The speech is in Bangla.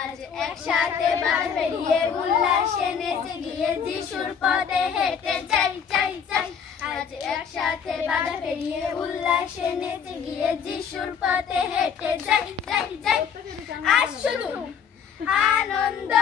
আজ একসাথে বাঁধ পেরিয়ে উল্লাসে নেচে গিয়ে যিশুর পথে হেঁটে যাই যাই যাই। আজ একসাথে বাঁধ পেরিয়ে উল্লাসে নেচে গিয়ে যিশুর পথে হেঁটে যাই যাই যাই। আজ শুধু আনন্দ